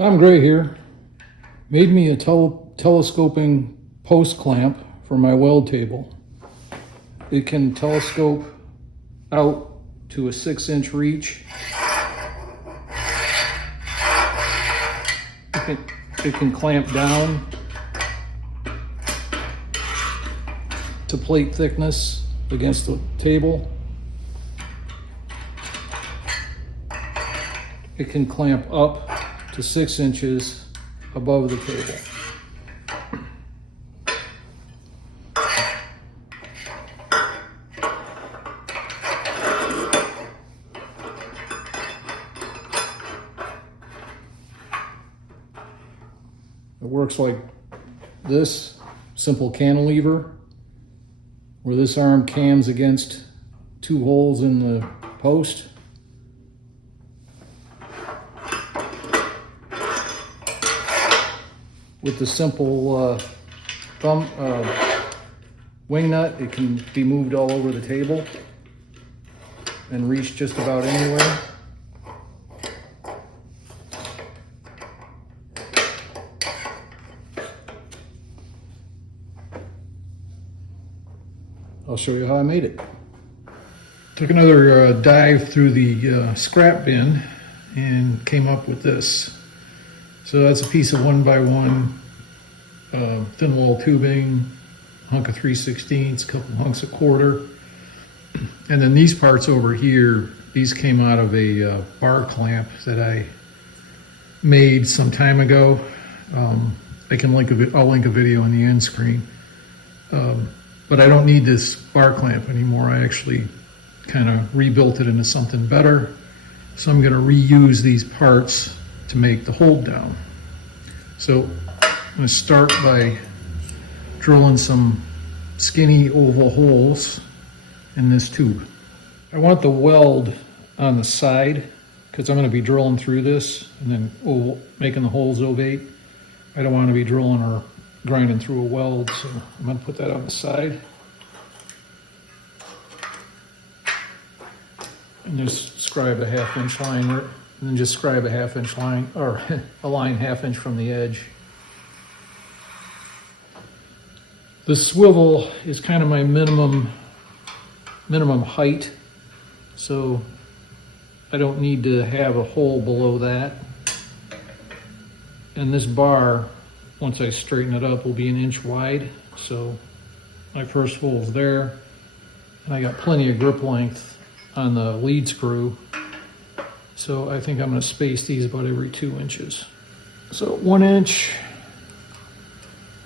Tom Gray here. Made me a telescoping post clamp for my weld table. It can telescope out to a 6-inch reach. It can clamp down to plate thickness against the table. It can clamp up to 6 inches above the table. It works like this, simple cantilever, where this arm cams against 2 holes in the post. With the simple wing nut, it can be moved all over the table and reach just about anywhere. I'll show you how I made it. Took another dive through the scrap bin and came up with this. So that's a piece of 1x1 thin wall tubing, hunk of 3/16, a couple hunks of 1/4. And then these parts over here, these came out of a bar clamp that I made some time ago. I'll link a video on the end screen. But I don't need this bar clamp anymore. I actually kind of rebuilt it into something better. So I'm going to reuse these parts to make the hold down. So I'm going to start by drilling some skinny oval holes in this tube. I want the weld on the side because I'm going to be drilling through this and then making the holes ovate. I don't want to be drilling or grinding through a weld, so I'm going to put that on the side. And just scribe a 1/2-inch line, and then just scribe a 1/2-inch line, or a line 1/2 inch from the edge. The swivel is kind of my minimum height, so I don't need to have a hole below that. And this bar, once I straighten it up, will be 1 inch wide. So my first hole is there, and I got plenty of grip length on the lead screw. So I think I'm going to space these about every 2 inches. So 1 inch,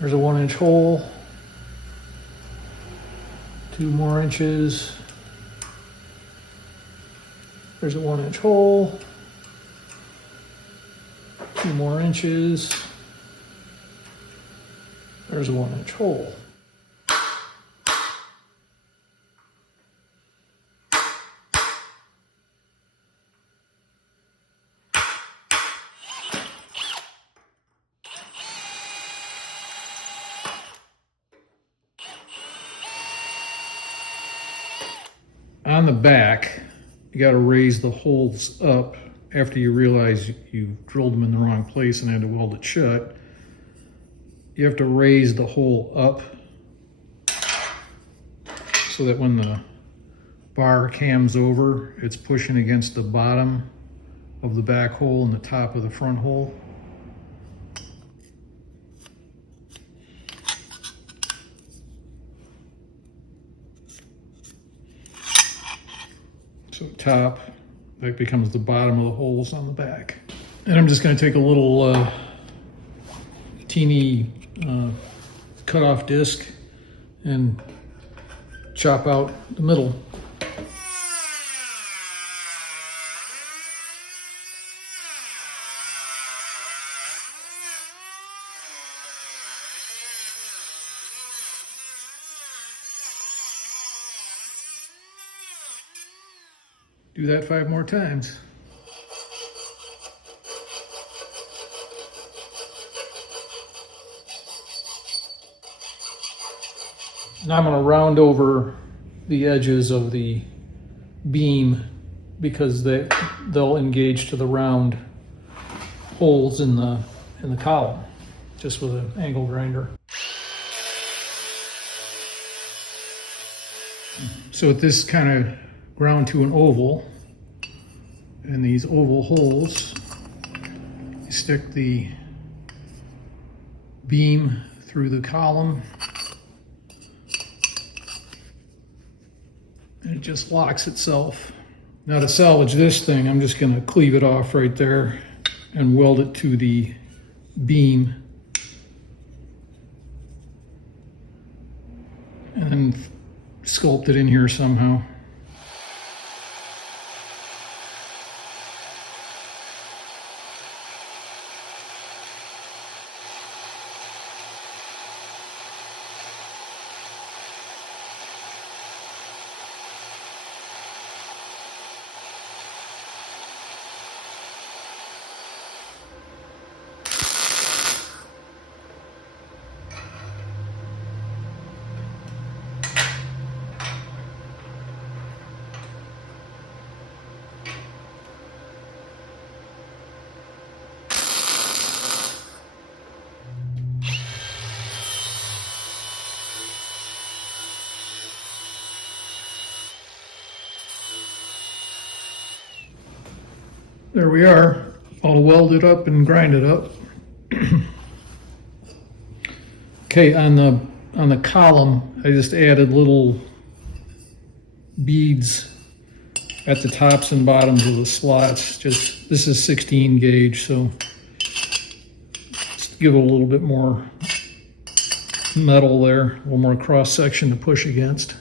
there's a 1-inch hole, 2 more inches, there's a 1-inch hole, 2 more inches, there's a 1-inch hole. On the back, you got to raise the holes up after you realize you drilled them in the wrong place and had to weld it shut. You have to raise the hole up so that when the bar cams over, it's pushing against the bottom of the back hole and the top of the front hole. So top, that becomes the bottom of the holes on the back. And I'm just going to take a little teeny cut-off disc and chop out the middle. Do that 5 more times. Now I'm going to round over the edges of the beam because they'll engage to the round holes in the column, just with an angle grinder. So with this kind of ground to an oval, and these oval holes, you stick the beam through the column, and it just locks itself. Now to salvage this thing, I'm just going to cleave it off right there and weld it to the beam, and then sculpt it in here somehow. There we are, all welded up and grinded up. Okay, on the column, I just added little beads at the tops and bottoms of the slots. Just, this is 16 gauge, so just give it a little bit more metal there, a little more cross section to push against.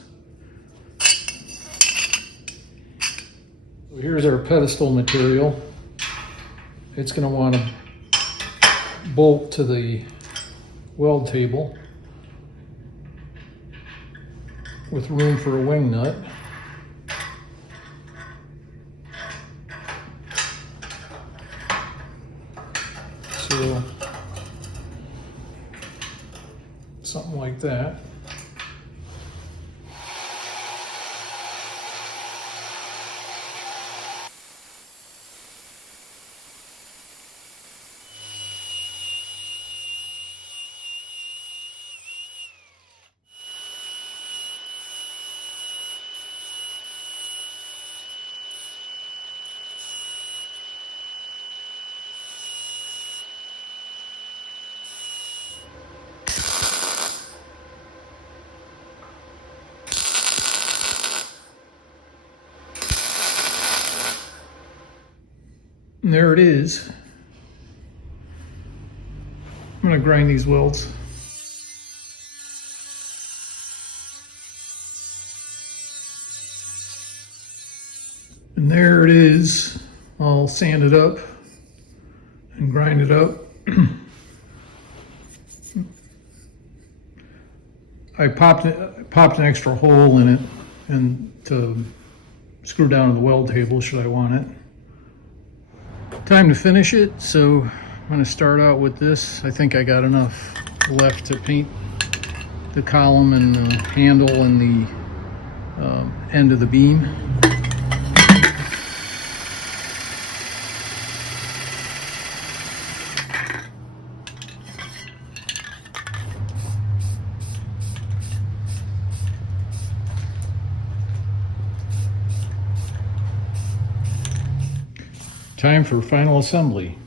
So here's our pedestal material. It's going to want to bolt to the weld table with room for a wing nut. So something like that. And there it is. I'm going to grind these welds. And there it is. I'll sand it up and grind it up. I popped an extra hole in it and to screw down to the weld table should I want it. Time to finish it, so I'm going to start out with this. I think I got enough left to paint the column and the handle and the end of the beam. Time for final assembly.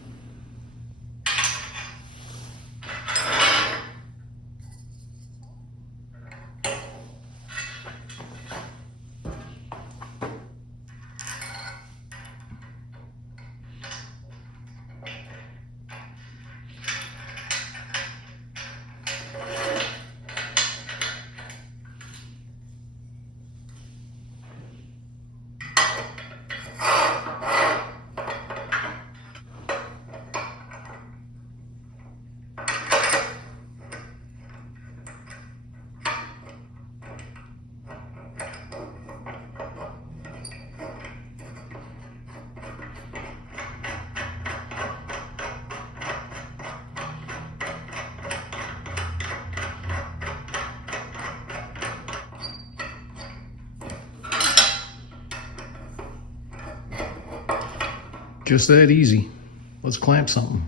Just that easy. let's clamp something.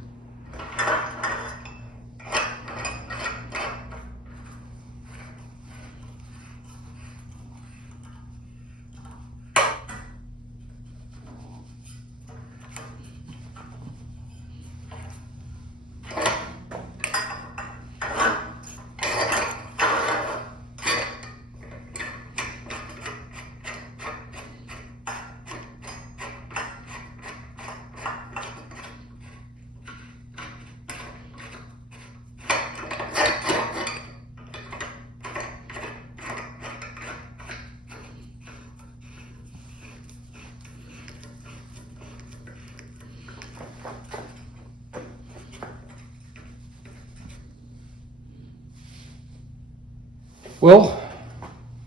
Well,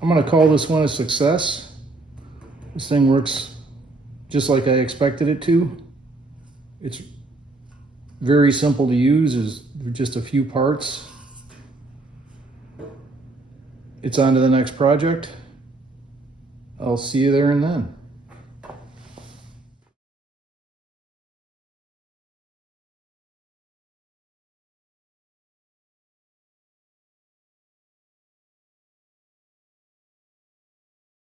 I'm going to call this one a success. This thing works just like I expected it to. It's very simple to use, is just a few parts. It's on to the next project. I'll see you there and then.